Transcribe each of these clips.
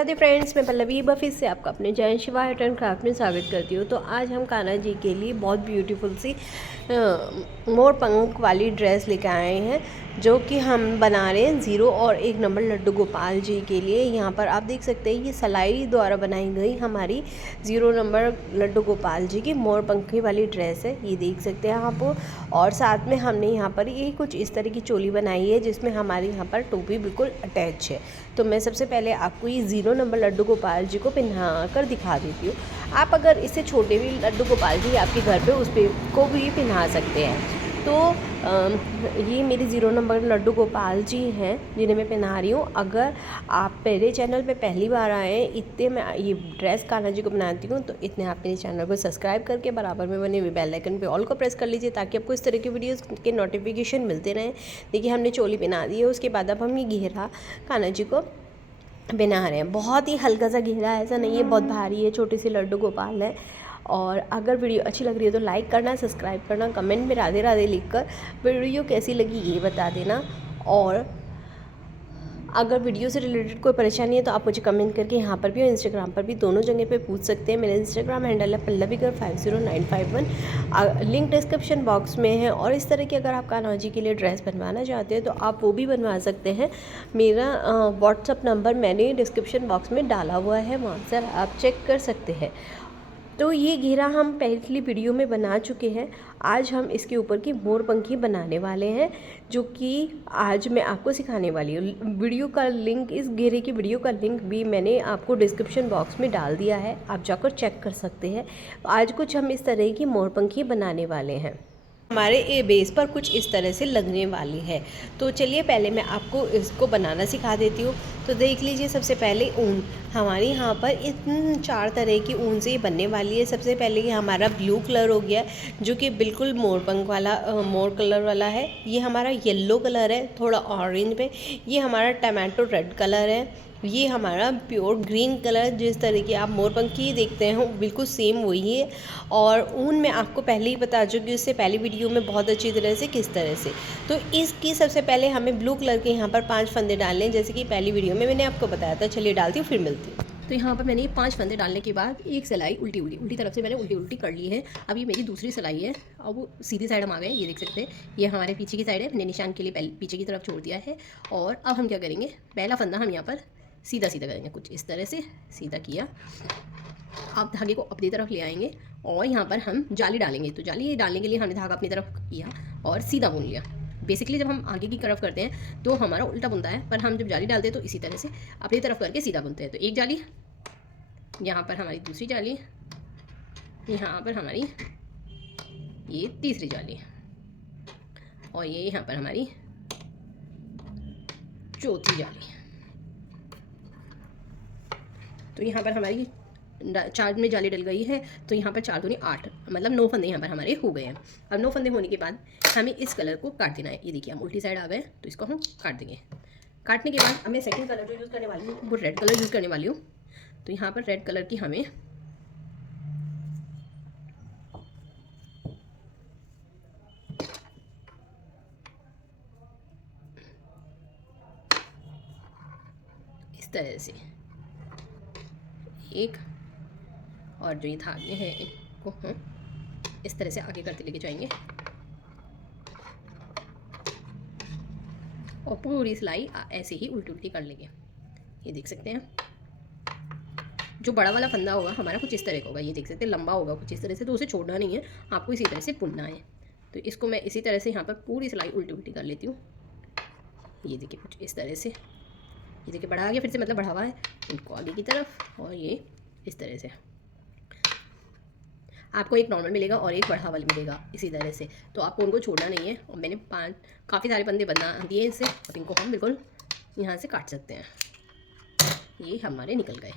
Radhe friends, मैं Pallavi buffy से आपका अपने जय शिवा आर्ट एंड क्राफ्ट में स्वागत करती हूँ। तो आज हम कान्हा जी के लिए बहुत ब्यूटीफुल सी मोर पंख वाली ड्रेस लेकर आए हैं, जो कि हम बना रहे हैं 0 और 1 नंबर लड्डू गोपाल जी के लिए। यहाँ पर आप देख सकते हैं ये सिलाई द्वारा बनाई गई हमारी 0 नंबर लड्डू गोपाल जी की मोर पंखी वाली ड्रेस है, ये देख सकते हैं आप। और साथ में हमने यहाँ पर ये कुछ इस तरह की चोली बनाई है जिसमें हमारे यहाँ पर टोपी बिल्कुल अटैच है। तो मैं सबसे पहले आपको ये 0 नंबर लड्डू गोपाल जी को पहना कर दिखा देती हूँ। आप अगर इससे छोटे भी लड्डू गोपाल जी आपके घर पे उस पर को भी पहना सकते हैं। तो ये मेरे 0 नंबर लड्डू गोपाल जी हैं जिन्हें मैं पहना रही हूँ। अगर आप मेरे चैनल पे पहली बार आए हैं, इतने मैं ये ड्रेस कान्हा जी को बनाती हूँ, तो इतने आप मेरे चैनल को सब्सक्राइब करके बराबर में बने हुए बेल आइकन पे ऑल को प्रेस कर लीजिए, ताकि आपको इस तरह की वीडियोस के नोटिफिकेशन मिलते रहें। देखिए हमने चोली पहना दी है, उसके बाद अब हम ये घेरा कान्हा जी को बना रहे हैं। बहुत ही हल्का सा घेरा, ऐसा नहीं है बहुत भारी है, छोटे से लड्डू गोपाल है। और अगर वीडियो अच्छी लग रही है तो लाइक करना, सब्सक्राइब करना, कमेंट में राधे राधे लिखकर वीडियो कैसी लगी ये बता देना। और अगर वीडियो से रिलेटेड कोई परेशानी है तो आप मुझे कमेंट करके यहाँ पर भी और इंस्टाग्राम पर भी दोनों जगह पे पूछ सकते हैं। मेरा इंस्टाग्राम हैंडल है पल्लवीगर50951, लिंक डिस्क्रिप्शन बॉक्स में है। और इस तरह की अगर आप कान्हा जी के लिए ड्रेस बनवाना चाहते हैं तो आप वो भी बनवा सकते हैं। मेरा व्हाट्सअप नंबर मैंने डिस्क्रिप्शन बॉक्स में डाला हुआ है, वहाँ से आप चेक कर सकते हैं। तो ये घेरा हम पहली वीडियो में बना चुके हैं। आज हम इसके ऊपर की मोर पंखी बनाने वाले हैं, जो कि आज मैं आपको सिखाने वाली हूँ। वीडियो का लिंक, इस घेरे की वीडियो का लिंक भी मैंने आपको डिस्क्रिप्शन बॉक्स में डाल दिया है, आप जाकर चेक कर सकते हैं। आज कुछ हम इस तरह की मोर पंखी बनाने वाले हैं, हमारे ए बेस पर कुछ इस तरह से लगने वाली है। तो चलिए पहले मैं आपको इसको बनाना सिखा देती हूँ। तो देख लीजिए, सबसे पहले ऊन हमारे यहाँ पर इन 4 तरह की ऊन से ये बनने वाली है। सबसे पहले ये हमारा ब्लू कलर हो गया, जो कि बिल्कुल मोरपंख वाला मोर कलर वाला है। ये हमारा येलो कलर है थोड़ा ऑरेंज पे। ये हमारा टमाटो रेड कलर है। ये हमारा प्योर ग्रीन कलर, जिस तरह की आप मोरपंखी देखते हैं बिल्कुल सेम वही है। और ऊन मैं आपको पहले ही बता चुकी, उससे पहली वीडियो में बहुत अच्छी तरह से किस तरह से। तो इसकी सबसे पहले हमें ब्लू कलर के यहाँ पर 5 फंदे डालने हैं, जैसे कि पहली वीडियो में मैंने आपको बताया था। चलिए डालती हूँ, फिर मिलती हूँ। तो यहाँ पर मैंने 5 फंदे डालने के बाद एक सिलाई उल्टी तरफ से मैंने उल्टी कर ली है। अब ये मेरी दूसरी सिलाई है। अब वो सीधी साइड हम आ गए, ये देख सकते हैं। ये हमारे पीछे की साइड है, मैंने निशान के लिए पीछे की तरफ छोड़ दिया है। और अब हम क्या करेंगे, पहला फंदा हम यहाँ पर सीधा करेंगे, कुछ इस तरह से सीधा किया। आप धागे को अपनी तरफ ले आएंगे और यहाँ पर हम जाली डालेंगे। तो जाली डालने के लिए हमने धागा अपनी तरफ किया और सीधा बुन लिया। बेसिकली जब हम आगे की तरफ करते हैं तो हमारा उल्टा बुनता है, पर हम जब जाली डालते हैं तो इसी तरह से अपनी तरफ करके सीधा बुनते हैं। तो एक जाली, यहाँ पर हमारी दूसरी जाली, यहाँ पर हमारी ये तीसरी जाली, और ये यहाँ पर हमारी चौथी जाली। तो यहाँ पर हमारी 4 में जाली डल गई है। तो यहाँ पर 4 दूनी 8, मतलब 9 फंदे यहाँ पर हमारे हो गए हैं। अब 9 फंदे होने के बाद हमें इस कलर को काट देना है। ये देखिए हम उल्टी साइड आ गए, तो इसको हम काट देंगे। काटने के बाद हमें सेकंड कलर जो यूज़ करने वाली हूँ वो रेड कलर यूज़ करने वाली हूँ। तो यहाँ पर रेड कलर की हमें इस तरह से एक, और जो ये धागे हैं इनको हम इस तरह से आगे करते लेके जाएंगे और पूरी सिलाई ऐसे ही उल्टी कर लेंगे। ये देख सकते हैं, जो बड़ा वाला फंदा होगा हमारा कुछ इस तरह का होगा, ये देख सकते हैं लंबा होगा कुछ इस तरह से। तो उसे छोड़ना नहीं है, आपको इसी तरह से बुनना है। तो इसको मैं इसी तरह से यहाँ पर पूरी सिलाई उल्टी कर लेती हूँ। ये देखिए कुछ इस तरह से, ये देखिए बढ़ा गया, फिर से मतलब बढ़ा हुआ है इनको आगे की तरफ, और ये इस तरह से आपको एक नॉर्मल मिलेगा और एक बढ़ा वाला मिलेगा इसी तरह से। तो आपको उनको छोड़ना नहीं है। और मैंने काफ़ी सारे फंदे बना दिए इससे। अब इनको हम बिल्कुल यहाँ से काट सकते हैं। ये हमारे निकल गए।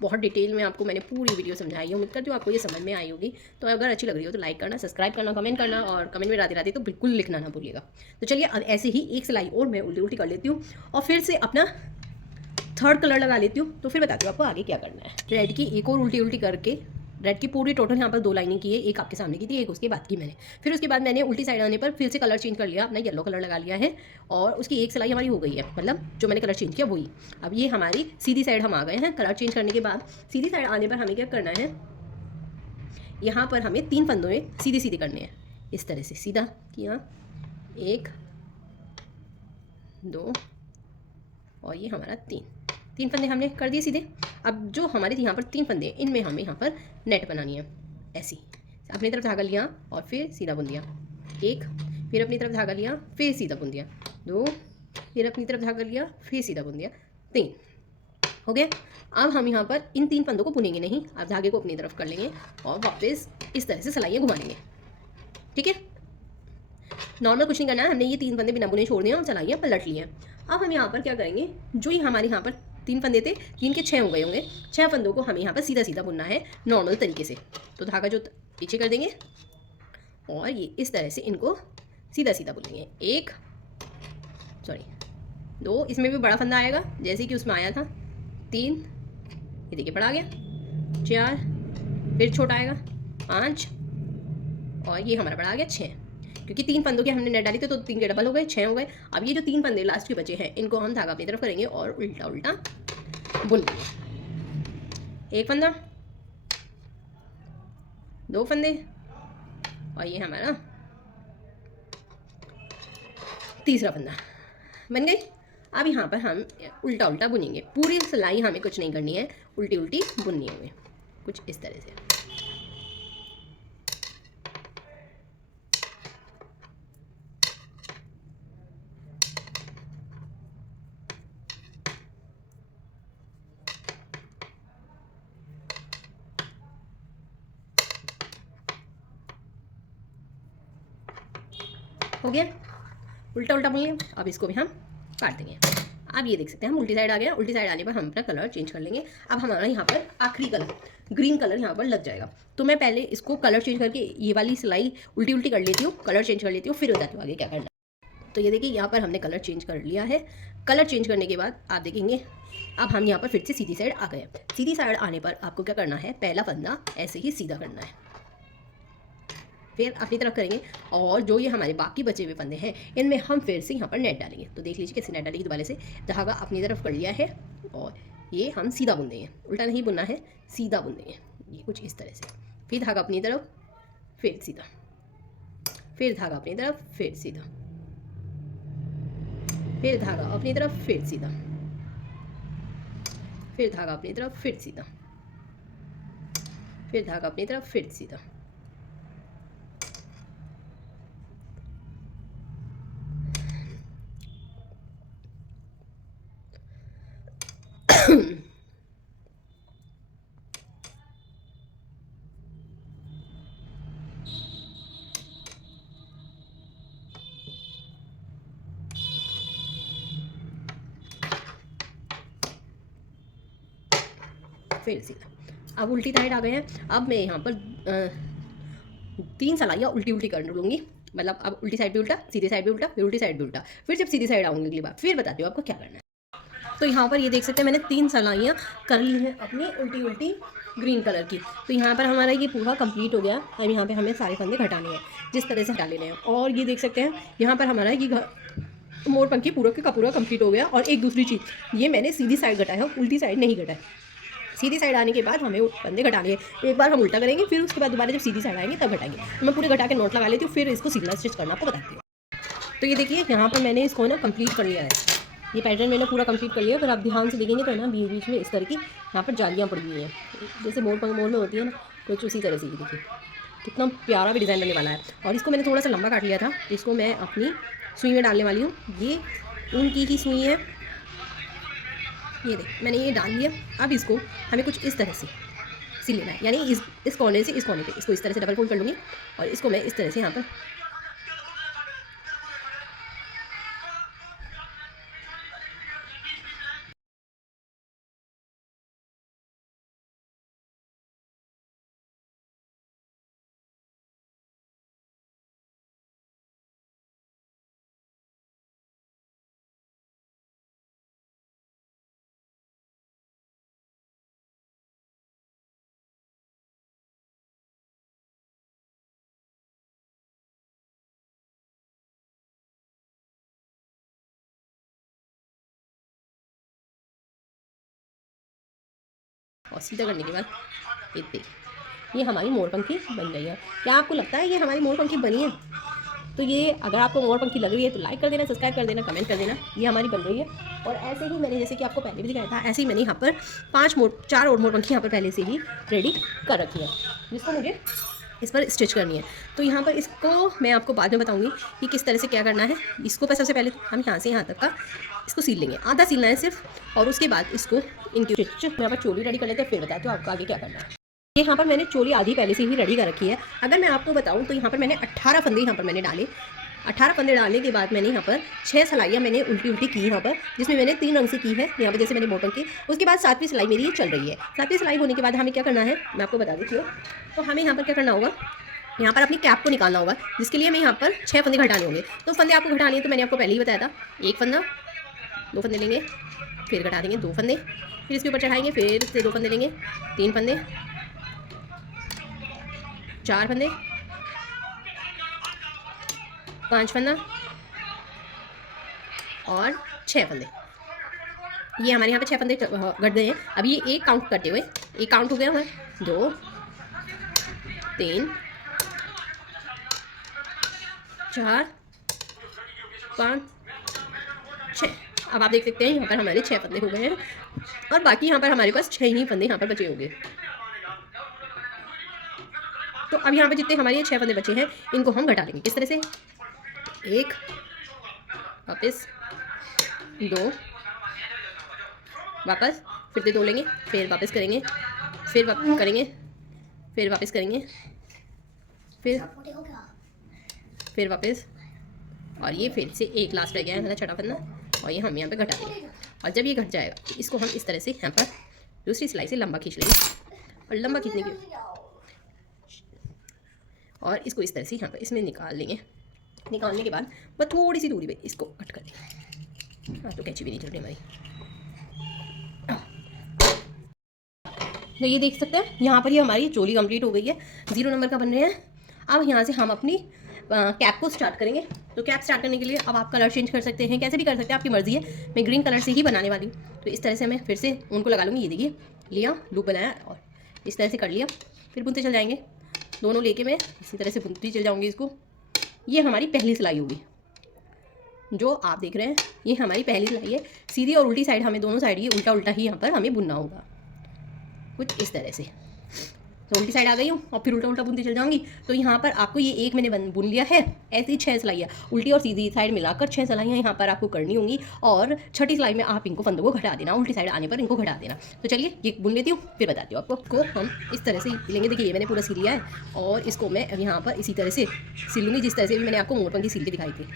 बहुत डिटेल में आपको मैंने पूरी वीडियो समझाई है, उम्मीद करती हूँ आपको ये समझ में आई होगी। तो अगर अच्छी लग रही हो तो लाइक करना, सब्सक्राइब करना, कमेंट करना, और कमेंट में राधे राधे तो बिल्कुल लिखना ना भूलिएगा। तो चलिए ऐसे ही एक सिलाई और मैं उल्टी कर लेती हूँ और फिर से अपना 3rd कलर लगा लेती हूँ। तो फिर बताती हूँ आपको आगे क्या करना है। रेड की एक और उल्टी करके रेड की पूरी टोटल यहाँ पर 2 लाइनिंग की है, एक आपके सामने की थी, एक उसके बाद की मैंने। फिर उसके बाद मैंने उल्टी साइड आने पर फिर से कलर चेंज कर लिया, अपना येलो कलर लगा लिया है और उसकी एक सिलाई हमारी हो गई है, मतलब जो मैंने कलर चेंज किया वही। अब ये हमारी सीधी साइड हम आ गए हैं। कलर चेंज करने के बाद सीधी साइड आने पर हमें क्या करना है, यहाँ पर हमें 3 फंदों में सीधे सीधे करने हैं। इस तरह से सीधा किया, 1 2 और ये हमारा 3 फंदे हमने कर दिए सीधे। अब जो हमारे यहाँ पर 3 फंदे इनमें हमें यहाँ पर नेट बनानी है। ऐसी अपनी तरफ धागा लिया और फिर सीधा बुन दिया, 1, फिर अपनी तरफ धागा लिया, फिर सीधा बुन दिया, 2, फिर अपनी तरफ धागा लिया, फिर सीधा बुन दिया, 3 हो गया। अब हम यहाँ पर इन 3 फंदों को बुनेंगे नहीं, अब धागे को अपनी तरफ कर लेंगे और वापस इस तरह से सिलाइयाँ घुमा लेंगे। ठीक है, नॉर्मल कुछ नहीं करना है, हमने ये 3 फंदे बिना बुने छोड़ दिए और सिलाइयाँ पलट ली हैं। अब हम यहाँ पर क्या करेंगे, जो ही हमारे यहाँ पर 3 फंदे थे, 3 के 6 हो गए होंगे, 6 फंदों को हमें यहाँ पर सीधा सीधा बुनना है नॉर्मल तरीके से। तो धागा जो पीछे कर देंगे और ये इस तरह से इनको सीधा सीधा बुनेंगे, 1 सॉरी 2, इसमें भी बड़ा फंदा आएगा जैसे कि उसमें आया था, 3, ये देखिए बड़ा आ गया, 4, फिर छोटा आएगा, 5 और ये हमारा बड़ा आ गया 6, क्योंकि 3 फंदों के हमने नेट डाली थे तो 3 के डबल हो गए, 6 हो गए। अब ये जो 3 फंदे लास्ट के बचे हैं इनको हम धागा अपनी तरफ करेंगे और उल्टा उल्टा बुन लेंगे। 1 फंदा, 2 फंदे और ये हमारा तीसरा फंदा बन गई। अब यहाँ पर हम उल्टा उल्टा बुनेंगे, पूरी सिलाई हमें कुछ नहीं करनी है, उल्टी उल्टी बुननी है हमें कुछ इस तरह से। हो गया, उल्टा उल्टा बुन लिया। अब इसको भी हम काट देंगे। अब ये देख सकते हैं हम उल्टी साइड आ गया, उल्टी साइड आने पर हम अपना कलर चेंज कर लेंगे। अब हमारा यहाँ पर आखिरी कलर ग्रीन कलर यहाँ पर लग जाएगा, तो मैं पहले इसको कलर चेंज करके ये वाली सिलाई उल्टी उल्टी कर लेती हूँ, कलर चेंज कर लेती हूँ, फिर बताती हूँ आगे क्या करना है। तो ये देखिए यहाँ पर हमने कलर चेंज कर लिया है। कलर चेंज करने के बाद आप देखेंगे अब हम यहाँ पर फिर से सीधी साइड आ गए। सीधी साइड आने पर आपको क्या करना है, पहला फंदा ऐसे ही सीधा करना है, फिर अपनी तरफ करेंगे और जो ये हमारे बाकी बचे हुए फंदे हैं इनमें हम फिर से यहाँ पर नेट डालेंगे। तो देख लीजिए कैसे नेट डालेंगे, दोबारा से धागा अपनी तरफ कर लिया है और ये हम सीधा बुन देंगे, उल्टा नहीं बुनना है, सीधा बुन देंगे, ये कुछ इस तरह से। फिर धागा अपनी तरफ, फिर सीधा, फिर धागा अपनी तरफ, फिर सीधा, फिर धागा अपनी तरफ, फिर सीधा, फिर धागा अपनी तरफ, फिर सीधा, फिर धागा अपनी तरफ, फिर सीधा। फिर सीधा। अब उल्टी साइड आ गए हैं। अब मैं यहाँ पर 3 सिलाइयाँ उल्टी उल्टी कर लूँगी, मतलब अब उल्टी साइड भी उल्टा, सीधी साइड भी उल्टा, फिर उल्टी साइड भी उल्टा, फिर जब सीधी साइड आऊँगी अगली बार फिर बताती हूँ आपको क्या करना है। तो यहाँ पर ये देख सकते हैं मैंने 3 सिलाइयाँ कर ली हैं अपनी उल्टी उल्टी ग्रीन कलर की। तो यहाँ पर हमारा ये पूरा कंप्लीट हो गया। अब यहाँ पे हमें सारे फंदे घटाने हैं, जिस तरह से हटा लेने हैं। और ये देख सकते हैं यहाँ पर हमारा ये मोरपंखी पूरा का पूरा कंप्लीट हो गया। और एक दूसरी चीज़, ये मैंने सीधी साइड घटाया है, उल्टी साइड नहीं घटाया। सीधी साइड आने के बाद हमें फंदे घटाने हैं, एक बार हम उल्टा करेंगे, फिर उसके बाद दोबारा जब सीधी साइड आएंगे तब घटाएंगे। तो मैं पूरे घटा के नोट लगा लेती हूँ, फिर इसको सिंगल स्टिच करना आपको बताती हूँ। तो ये देखिए यहाँ पर मैंने इसको ना कंप्लीट कर लिया है, ये पैटर्न मैंने पूरा कंप्लीट कर लिया है। पर आप ध्यान से देखेंगे तो ना बीच बीच में इस तरह की यहाँ पर जालियाँ पड़ी हुई हैं, जैसे मोर में होती है ना, कुछ उसी तरह से। ये देखिए कितना प्यारा भी डिज़ाइन बनने वाला है। और इसको मैंने थोड़ा सा लंबा काट लिया था, इसको मैं अपनी सुई में डालने वाली हूँ। ये ऊन की सुई है, ये देख मैंने ये डाल लिया। अब इसको हमें कुछ इस तरह से सिल लेना है, यानी इस कोने से इस कोने पे इसको इस तरह से डबल फोल्ड कर लूँगी और इसको मैं इस तरह से यहाँ पर और सीधा करने के बाद ये देखिए, ये हमारी मोरपंखी बन गई है। क्या आपको लगता है ये हमारी मोरपंखी बनी है? तो ये अगर आपको मोरपंखी लग रही है तो लाइक कर देना, सब्सक्राइब कर देना, कमेंट कर देना। ये हमारी बन रही है। और ऐसे ही मैंने, जैसे कि आपको पहले भी दिखाया था, ऐसे ही मैंने यहाँ पर 4 और मोरपंखी यहाँ पर पहले से ही रेडी कर रखी है, जिसको मुझे इस पर स्टिच करनी है। तो यहाँ पर इसको मैं आपको बाद में बताऊँगी कि किस तरह से क्या करना है। इसको पर सबसे पहले हम यहाँ से यहाँ तक का इसको सील लेंगे, आधा सीलना है सिर्फ, और उसके बाद इसको इनकी स्टिच मैं यहाँ पर चोली रेडी कर लेते हैं, फिर बताती हूँ आपको आगे क्या करना है। यहाँ पर मैंने चोली आधी पहले से ही रेडी कर रखी है। अगर मैं आपको बताऊं तो यहाँ पर मैंने 18 फंदे यहाँ पर मैंने डाले। 18 फंदे डालने के बाद मैंने यहाँ पर 6 सिलाइयाँ मैंने उल्टी की यहाँ पर, जिसमें मैंने 3 रंग से की है यहाँ पर, जैसे मैंने बॉटम की। उसके बाद 7वीं सिलाई मेरी ये चल रही है। 7वीं सिलाई होने के बाद हमें क्या करना है मैं आपको बता देती हूँ। तो हमें यहाँ पर क्या करना होगा, यहाँ पर अपनी कैप को निकालना होगा, जिसके लिए हमें यहाँ पर 6 फंदे घटाने होंगे। तो फंदे आपको घटाने हैं तो मैंने आपको पहले ही बताया था, 1 फंदा, 2 फंदे लेंगे, फिर घटा देंगे 2 फंदे, फिर इसके ऊपर चढ़ाएंगे, फिर से 2 फंदे लेंगे, 3 फंदे, 4 फंदे, 5 फंदा और 6 फंदे। ये हमारे यहाँ पे 6 फंदे घट गए हैं। अब ये एक काउंट करते हुए, एक काउंट हो गया हमारे 2, 3, 4, 5, 6। अब आप देख सकते हैं यहाँ पर हमारे 6 फंदे हो गए हैं, और बाकी यहाँ पर हमारे पास 6 ही फंदे यहाँ पर बचे होंगे। तो अब यहाँ पे जितने हमारे ये 6 फंदे बचे हैं इनको हम घटा लेंगे। किस तरह से, 1 वापस, 2 वापस, फिर से 2 लेंगे, फिर वापस करेंगे, फिर वापस करेंगे, फिर वापस करेंगे, फिर वापस, और ये फिर से एक लास्ट रह गया है हमारा छठा फंदा, और ये हम यहाँ पे घटा देंगे। और जब ये घट जाएगा इसको हम इस तरह से यहाँ पर दूसरी सिलाई से लंबा खींच लेंगे, और लंबा खींचने के और इसको इस तरह से यहाँ पर इसमें निकाल लेंगे। निकालने के बाद बस थोड़ी सी दूरी पे इसको कट कर देंगे। हाँ, तो कैंची भी नहीं चल रही हमारी। तो ये देख सकते हैं यहाँ पर ये हमारी चोली कंप्लीट हो गई है, 0 नंबर का बन रहे हैं। अब यहाँ से हम अपनी कैप को स्टार्ट करेंगे। तो कैप स्टार्ट करने के लिए अब आप कलर चेंज कर सकते हैं, कैसे भी कर सकते हैं, आपकी मर्जी है। मैं ग्रीन कलर से ही बनाने वाली हूँ। तो इस तरह से मैं फिर से उनको लगा लूँगी। ये देखिए, लिया, लूप बनाया और इस तरह से कर लिया, फिर बुनते चल जाएंगे। दोनों लेके मैं इसी तरह से बुनती चल जाऊँगी इसको। ये हमारी पहली सिलाई होगी जो आप देख रहे हैं, ये हमारी पहली सिलाई है। सीधी और उल्टी साइड हमें दोनों साइड ये उल्टा उल्टा ही यहाँ पर हमें बुनना होगा, कुछ इस तरह से। तो उल्टी साइड आ गई हूँ और फिर उल्टा उल्टा बुनती चल जाऊँगी। तो यहाँ पर आपको ये एक मैंने बुन लिया है। ऐसी 6 सिलाइयाँ उल्टी और सीधी साइड मिलाकर 6 सिलाइयाँ यहाँ पर आपको करनी होंगी। और छठी सिलाई में आप इनको फंदों को घटा देना, उल्टी साइड आने पर इनको घटा देना। तो चलिए ये बुन लेती हूँ, फिर बताती हूँ आपको। को हम इस तरह से लेंगे। देखिए ये मैंने पूरा सिल लिया है, और इसको मैं यहाँ पर इसी तरह से सिल लूँगी, जिस तरह से भी मैंने आपको मोरपंखी सिल के दिखाई थी।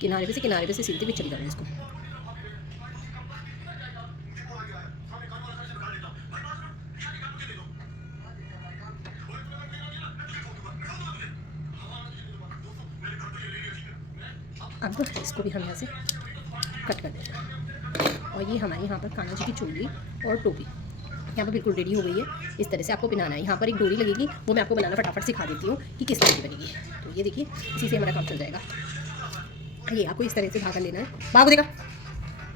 किनारे पे से सिलते हुए चल जाऊँगी इसको। अब इसको भी हम यहाँ से कट कर देते हैं। और ये हमारी यहाँ पर कान्हा जी की चोली और टोपी यहाँ पर बिल्कुल रेडी हो गई है। इस तरह से आपको बनाना है। यहाँ पर एक डोरी लगेगी, वो मैं आपको बनाना फटाफट सिखा देती हूँ कि किस तरह की बनेगी। तो ये देखिए, इसी से हमारा काम चल जाएगा। ये आपको इस तरह से भागा लेना है, भागो देगा,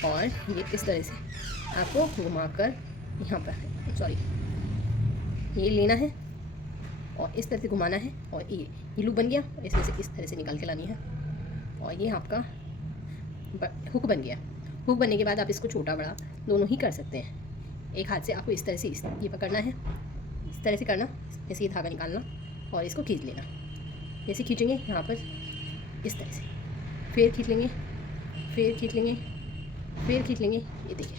और ये इस तरह से आपको घुमाकर यहाँ पर ये लेना है और इस तरह से घुमाना है। और ये लूप बन गया, इसमें से इस तरह से निकाल के लानी है। और ये आपका हुक बन गया। हुक बनने के बाद आप इसको छोटा बड़ा दोनों ही कर सकते हैं। एक हाथ से आपको इस तरह से ये पकड़ना है, इस तरह से करना, जैसे ये धागा निकालना और इसको खींच लेना। जैसे खींचेंगे यहाँ पर इस तरह से, फिर खींच लेंगे, फिर खींच लेंगे, फिर खींच लेंगे। ये देखिए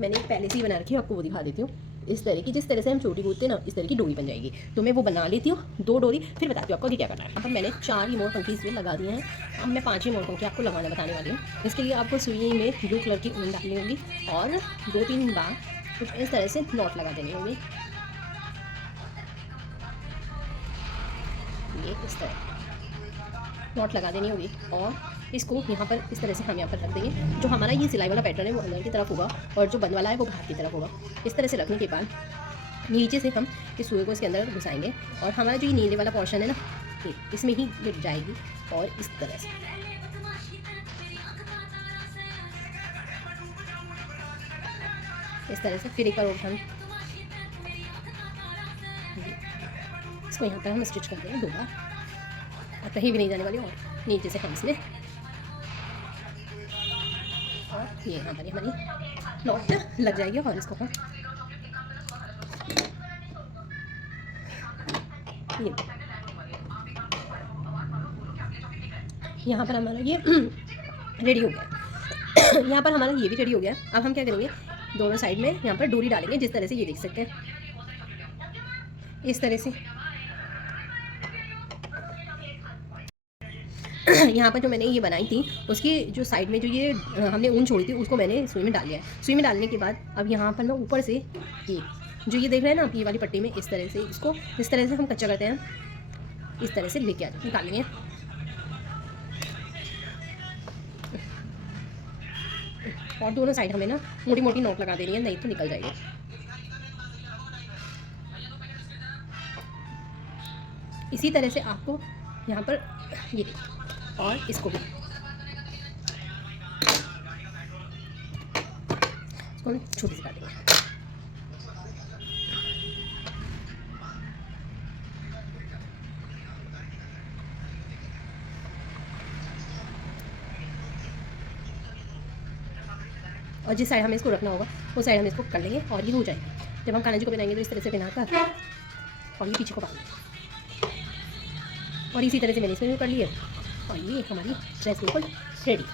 मैंने एक पहले से ही बना रखी है, आपको वो दिखा देती हूँ। इस तरह की, जिस तरह से हम चोटी कूदते हैं ना, इस तरह की डोरी बन जाएगी। तो मैं वो बना लेती हूँ 2 डोरी, फिर बताती हूँ आपको कि क्या करना है। अब मैंने 4 ही मोरपंखी इसमें लगा दिए हैं। अब मैं 5वीं मोरपंखी आपको लगाना बताने वाली हूँ। इसके लिए आपको सुई में ब्लू कलर की ऊन डालनी होगी और 2-3 बार कुछ इस तरह से नॉट लगा देनी होगी। ये इस तरह नॉट लगा देनी होगी, और इसको यहाँ पर इस तरह से हम यहाँ पर रख देंगे। जो हमारा ये सिलाई वाला पैटर्न है वो अंदर की तरफ होगा, और जो बंद वाला है वो बाहर की तरफ होगा। इस तरह से रखने के बाद नीचे से हम इस सुई को इसके अंदर घुसाएंगे, और हमारा जो ये नीले वाला पोर्शन है ना, ये इसमें ही गिर जाएगी। और इस तरह से फिर एक बार और हम इसको यहाँ पर हम स्टिच कर देंगे 2 बार और कहीं भी नहीं जाने वाली, और नीचे से हम इसमें, और ये यहाँ पर हमारी नॉट लग जाएगी और इसको हम ये यहाँ पर हमारा ये रेडी हो गया। यहाँ पर हमारा ये भी रेडी हो गया। अब हम क्या करेंगे, दोनों साइड में यहाँ पर डोरी डालेंगे, जिस तरह से ये देख सकते हैं, इस तरह से। यहाँ पर जो मैंने ये बनाई थी उसकी जो साइड में जो ये हमने ऊन छोड़ी थी उसको मैंने सुई में डाल लिया है। सुई में डालने के बाद अब यहाँ पर मैं ऊपर से ये जो ये देख रहे हैं ना आप, ये वाली पट्टी में इस तरह से इसको इस तरह से हम कच्चा करते हैं, इस तरह से लेके आ जाए निकाल लेंगे। और दोनों साइड हमें ना मोटी मोटी नोट लगा देनी है, नहीं तो निकल जाएगी। इसी तरह से आपको यहाँ पर ये और इसको भी इसको हम छोटी सी काटेंगे। और जिस साइड हमें इसको रखना होगा वो साइड हम इसको कर लेंगे और ये हो जाएगी। जब हम कान्हा जी को पहनाएंगे तो इस तरह से पहनाकर और ये पीछे को बांध देंगे, और इसी तरह से मैंने इसमें भी कर लिया और ये हमारी ड्रेस बिल्कुल रेडी।